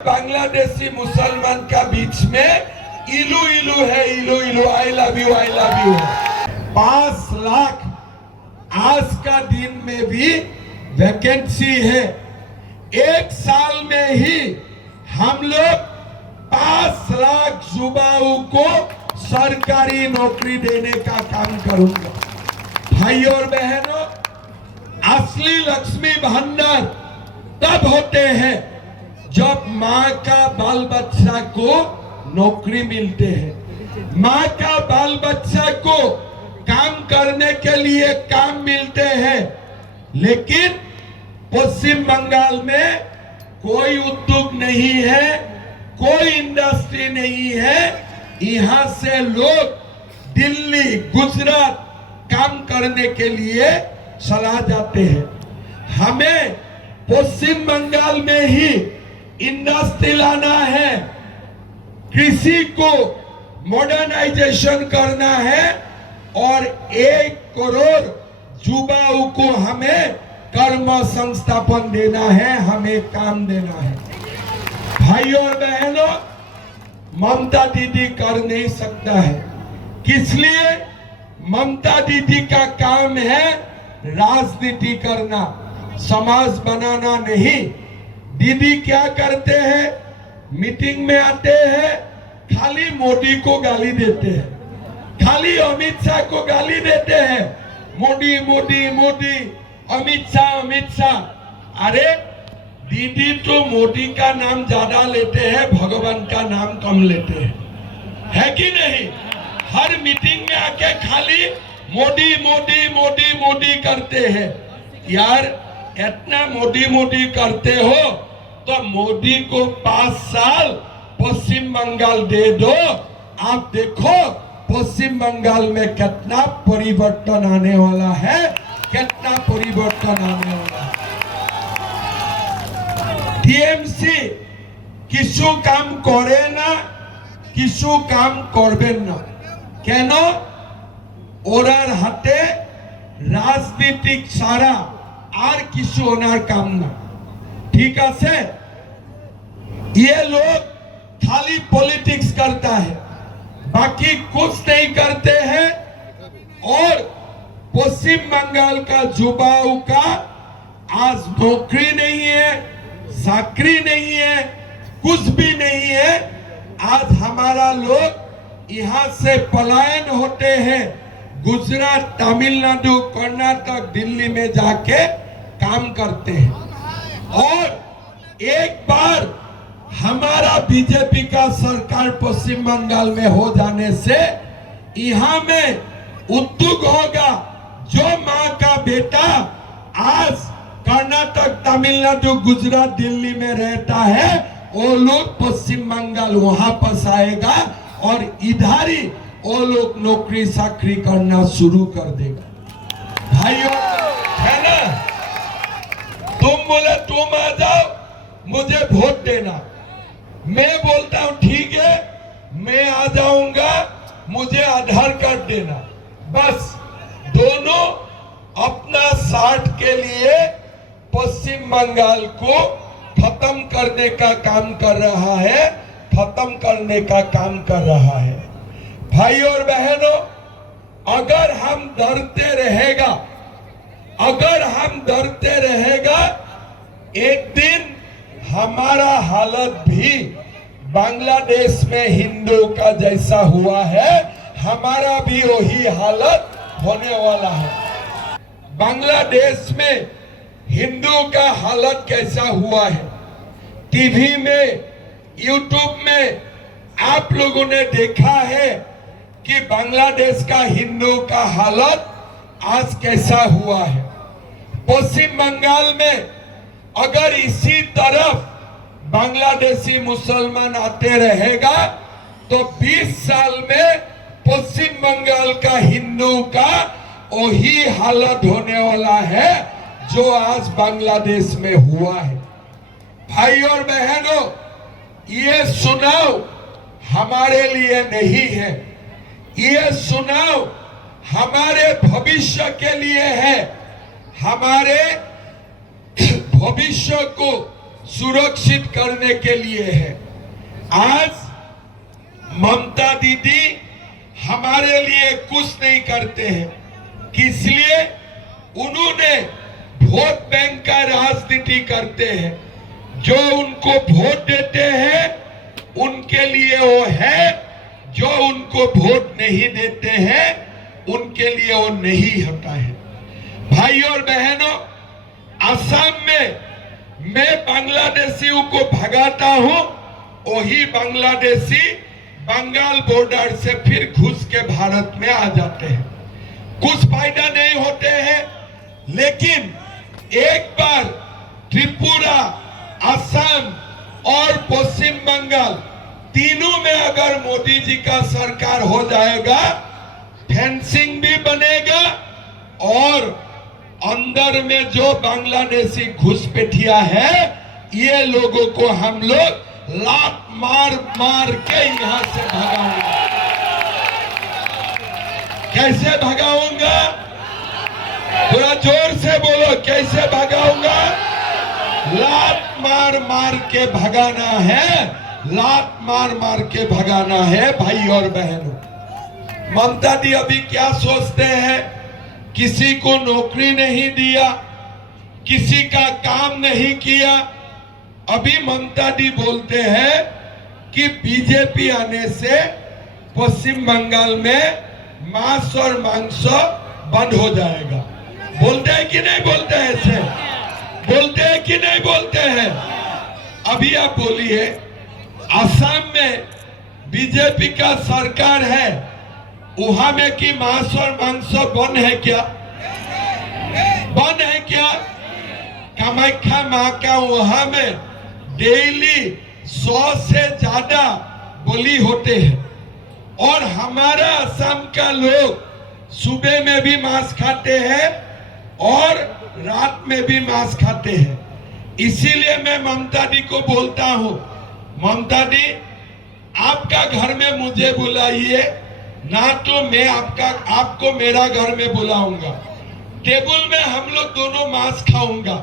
बांग्लादेशी मुसलमान का बीच में इलू इलू है, इलू इलू, I love you, I love you. 5 lakh आज का दिन में भी वैकेंसी है। 1 साल में ही हम लोग 5 लाख युवाओं को सरकारी नौकरी देने का काम करूंगा। भाई और बहनों, असली लक्ष्मी भंडार तब होते हैं जब माँ का बाल बच्चा को नौकरी मिलते हैं, माँ का बाल बच्चा को काम करने के लिए काम मिलते हैं। लेकिन पश्चिम बंगाल में कोई उद्योग नहीं है, कोई इंडस्ट्री नहीं है। यहाँ से लोग दिल्ली, गुजरात काम करने के लिए चला जाते हैं। हमें पश्चिम बंगाल में ही इंडस्ट्री लाना है, कृषि को मॉडर्नाइजेशन करना है और 1 करोड़ युवाओं को हमें कर्म संस्थापन देना है, हमें काम देना है। भाइयों और बहनों, ममता दीदी कर नहीं सकता है, किसलिए? ममता दीदी का काम है राजनीति करना, समाज बनाना नहीं। दीदी क्या करते हैं? मीटिंग में आते हैं, खाली मोदी को गाली देते हैं, खाली अमित शाह को गाली देते हैं। मोदी मोदी मोदी, अमित शाह अमित शाह। अरे दीदी तो मोदी का नाम ज्यादा लेते हैं, भगवान का नाम कम लेते हैं, है कि नहीं? हर मीटिंग में आके खाली मोदी मोदी मोदी मोदी करते हैं। यार इतना मोदी मोदी करते हो तो मोदी को 5 साल पश्चिम बंगाल दे दो, आप देखो पश्चिम बंगाल में कितना परिवर्तन आने वाला है, कितना परिवर्तन आने वाला है। টিএমসি কিছু কাম করে না, কিছু কাম করবেন না। কেন? ওনার হাতে রাজনীতিক ছাড়া আর কিছু ওনার কাম না। ठीक है? ये लोग खाली पॉलिटिक्स करता है, बाकी कुछ नहीं करते हैं। और पश्चिम बंगाल का युवाओं का आज नौकरी नहीं है, चाकरी नहीं है, कुछ भी नहीं है। आज हमारा लोग यहाँ से पलायन होते हैं, गुजरात, तमिलनाडु, कर्नाटक, दिल्ली में जाके काम करते हैं। और एक बार हमारा बीजेपी का सरकार पश्चिम बंगाल में हो जाने से यहाँ में उद्योग होगा। जो माँ का बेटा आज कर्नाटक, तमिलनाडु, गुजरात, दिल्ली में रहता है, वो लोग पश्चिम बंगाल वहां पर आएगा और इधर ही वो लोग नौकरी चाकरी करना शुरू कर देगा। भाइयों, है ना? तुम बोले तुम आ जाओ, मुझे वोट देना। मैं बोलता हूं ठीक है, मैं आ जाऊंगा, मुझे आधार कार्ड देना। बस दोनों अपना स्वार्थ के लिए पश्चिम बंगाल को खत्म करने का काम कर रहा है, खत्म करने का काम कर रहा है। भाई और बहनों, अगर हम डरते रहेगा, अगर हम डरते रहेगा, एक दिन हमारा हालत भी बांग्लादेश में हिंदू का जैसा हुआ है, हमारा भी वही हालत होने वाला है। बांग्लादेश में हिंदू का हालत कैसा हुआ है, टीवी में, यूट्यूब में आप लोगों ने देखा है कि बांग्लादेश का हिंदू का हालत आज कैसा हुआ है। पश्चिम बंगाल में अगर इसी तरफ बांग्लादेशी मुसलमान आते रहेगा तो 20 साल में पश्चिम बंगाल का हिंदू का वही हालत होने वाला है जो आज बांग्लादेश में हुआ है। भाई और बहनों, ये चुनाव हमारे लिए नहीं है, ये चुनाव हमारे भविष्य के लिए है। हमारे भविष्य को सुरक्षित करने के लिए है। आज ममता दीदी हमारे लिए कुछ नहीं करते हैं, इसलिए उन्होंने वोट बैंक का राजनीति करते हैं। जो उनको वोट देते हैं उनके लिए वो है, जो उनको वोट नहीं देते हैं उनके लिए वो नहीं होता है। भाई और बहनों, असम में मैं बांग्लादेशियों को भगाता हूं, वही बांग्लादेशी बंगाल बॉर्डर से फिर घुस के भारत में आ जाते हैं। कुछ फायदा नहीं होते हैं, लेकिन एक बार त्रिपुरा, असम और पश्चिम बंगाल तीनों में अगर मोदी जी का सरकार हो जाएगा, फेंसिंग भी बनेगा और अंदर में जो बांग्लादेशी घुसपैठिया है, ये लोगों को हम लोग लात मार मार के यहां से भगाऊंगा। कैसे भगाऊंगा? थोड़ा जोर से बोलो, कैसे भगाऊंगा? लात मार मार के भगाना है, लात मार मार के भगाना है। भाई और बहनों, ममता दी अभी क्या सोचते हैं? किसी को नौकरी नहीं दिया, किसी का काम नहीं किया। अभी ममता दी बोलते हैं कि बीजेपी आने से पश्चिम बंगाल में मांस और मांस बंद हो जाएगा। बोलते हैं कि नहीं बोलते हैं? ऐसे बोलते हैं कि नहीं बोलते हैं? अभी आप बोलिए, असम में बीजेपी का सरकार है, वहां में कि मांस और मांस बंद है क्या? बंद है क्या? कामाख्या मां का वहां में डेली 100 से ज्यादा बलि होते हैं, और हमारा असम का लोग सुबह में भी मांस खाते हैं और रात में भी मांस खाते हैं। इसीलिए मैं ममता दी को बोलता हूं, ममता दी आपका घर में मुझे बुलाइए, ना तो मैं आपको मेरा घर में बुलाऊंगा। टेबल में हम लोग दोनों मांस खाऊंगा।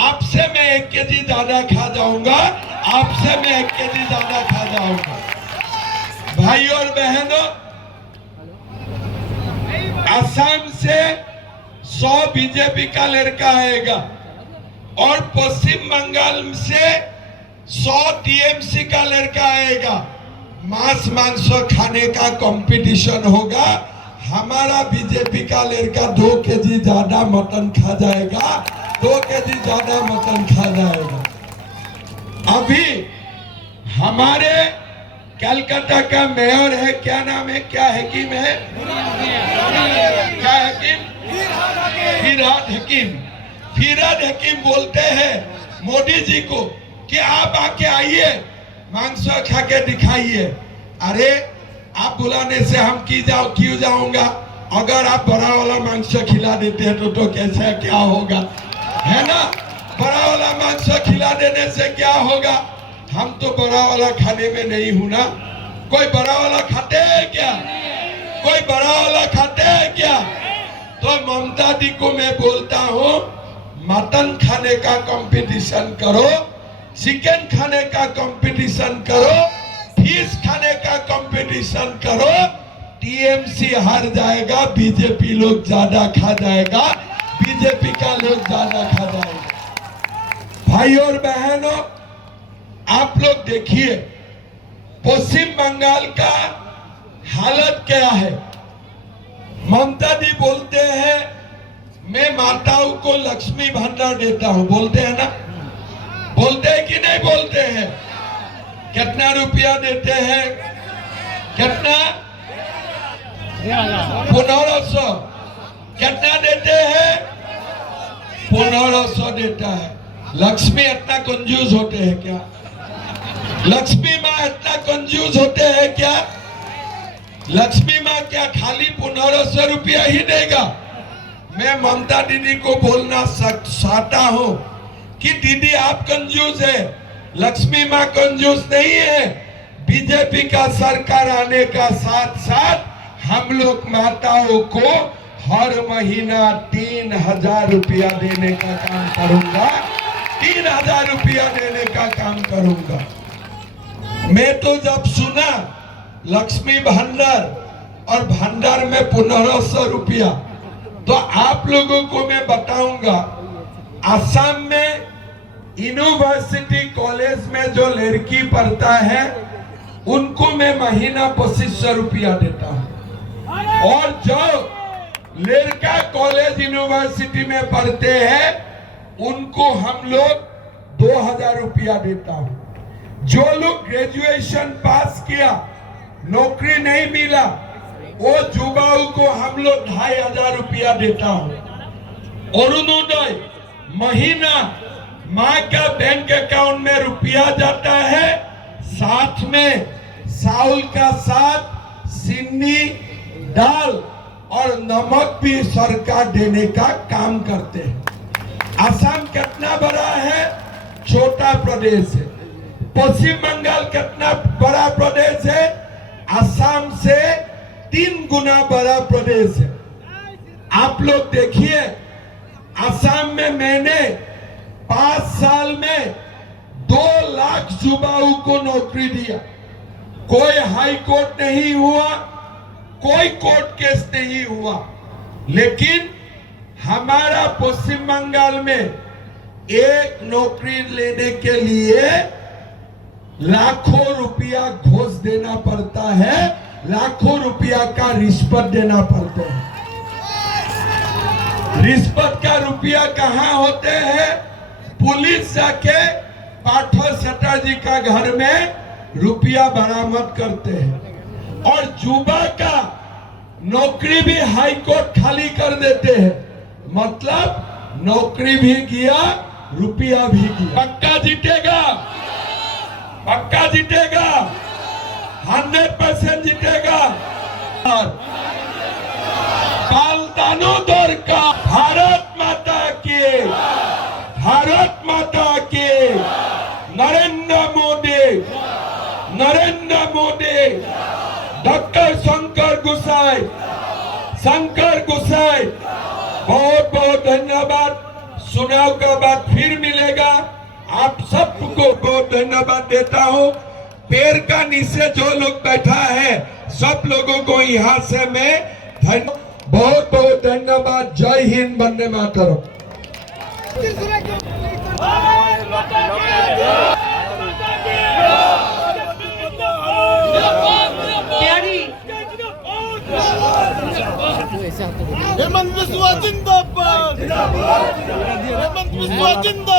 आपसे मैं 1 केजी ज्यादा खा जाऊंगा, आपसे मैं 1 केजी ज्यादा खा जाऊंगा। भाई और बहनों, असम से 100 बीजेपी का लड़का आएगा और पश्चिम बंगाल से 100 टीएमसी का लड़का आएगा। मांस मांस खाने का कंपटीशन होगा। हमारा बीजेपी का लड़का 2 केजी ज्यादा मटन खा जाएगा, 2 केजी ज्यादा मटन खा जाएगा। अभी हमारे कलकत्ता का मेयर है, क्या नाम है, क्या हकीम है, क्या हकीम, फिरहाद हकीम। फिरहाद हकीम बोलते हैं मोदी जी को कि आप आके आइए, मांस खा के दिखाइए। अरे आप बुलाने से हम क्यों जाऊंगा? अगर आप बड़ा वाला मांस खिला देते हैं तो कैसे क्या होगा, है ना? बड़ा वाला मांस खिला देने से क्या होगा? हम तो बड़ा वाला खाने में नहीं हूं ना। कोई बड़ा वाला खाते हैं क्या? कोई बड़ा वाला खाते हैं क्या? तो ममता दी को मैं बोलता हूं, मटन खाने का कंपटीशन करो, चिकन खाने का कंपटीशन करो, फिश खाने का कंपटीशन करो। टीएमसी हार जाएगा, बीजेपी लोग ज्यादा खा जाएगा, बीजेपी का लोग ज्यादा खा जाएगा। भाई और बहनों, आप लोग देखिए पश्चिम बंगाल का हालत क्या है। ममता दी बोलते हैं मैं माताओं को लक्ष्मी भंडार देता हूं, बोलते हैं ना? बोलते हैं कि नहीं बोलते हैं? कितना रुपया देते हैं? कितना? 1500। कितना देते हैं? 1500 देता है। लक्ष्मी इतना कंजूस होते हैं क्या? लक्ष्मी माँ इतना कंजूस होते हैं क्या? लक्ष्मी माँ क्या खाली 1500 रुपया ही देगा? मैं ममता दीदी को बोलना चाहता हूँ कि दीदी आप कंजूस है, लक्ष्मी माँ कंजूस नहीं है। बीजेपी का सरकार आने का साथ साथ हम लोग माताओं को हर महीना 3000 रुपया देने का काम करूंगा। 3,000 रुपया देने का काम करूंगा। मैं तो जब सुना लक्ष्मी भंडार और भंडार में 1500 रुपया, तो आप लोगों को मैं बताऊंगा, असम में यूनिवर्सिटी कॉलेज में जो लड़की पढ़ता है उनको मैं महीना 2500 रुपया देता हूं, और जो लड़का कॉलेज यूनिवर्सिटी में पढ़ते हैं उनको हम लोग 2000 रुपया देता हूं। जो लोग ग्रेजुएशन पास किया नौकरी नहीं मिला वो युवाओं को हम लोग 2500 रुपया देता हूं। अरुणोदय महीना माँ का बैंक अकाउंट में रुपया जाता है, साथ में चावल का साथ चीनी दाल और नमक भी सरकार देने का काम करते हैं। असम कितना बड़ा है? छोटा प्रदेश है। पश्चिम बंगाल कितना बड़ा प्रदेश है? असम से 3 गुना बड़ा प्रदेश है। आप लोग देखिए, असम में मैंने 5 साल में 2 लाख युवाओं को नौकरी दिया। कोई हाई कोर्ट नहीं हुआ, कोई कोर्ट केस नहीं हुआ, लेकिन हमारा पश्चिम बंगाल में एक नौकरी लेने के लिए लाखों रुपया घूस देना पड़ता है, लाखों रुपया का रिश्वत देना पड़ता है। रिश्वत का रुपया कहाँ होते हैं? पुलिस जाके पाठक चटर्जी का घर में रुपया बरामद करते हैं, और युवा का नौकरी भी हाई कोर्ट खाली कर देते हैं। मतलब नौकरी भी गया, रुपया भी गया। पक्का जीतेगा, पक्का जीतेगा, 100% जीतेगा। पालतानो दौर का भारत माता के, भारत माता के, नरेंद्र मोदी, नरेंद्र मोदी, डॉक्टर शंकर गोसाई, शंकर गोसाई, बहुत बहुत धन्यवाद। चुनाव का बाद फिर मिलेगा। आप सबको बहुत धन्यवाद देता हूँ। पेड़ का नीचे जो लोग बैठा है सब लोगों को यहाँ से मैं बहुत बहुत धन्यवाद। जय हिंद, वंदे मातरम। हेमंत बिस्वा जिंदाबाद, हेमंत बिस्वा जिंदाबाद।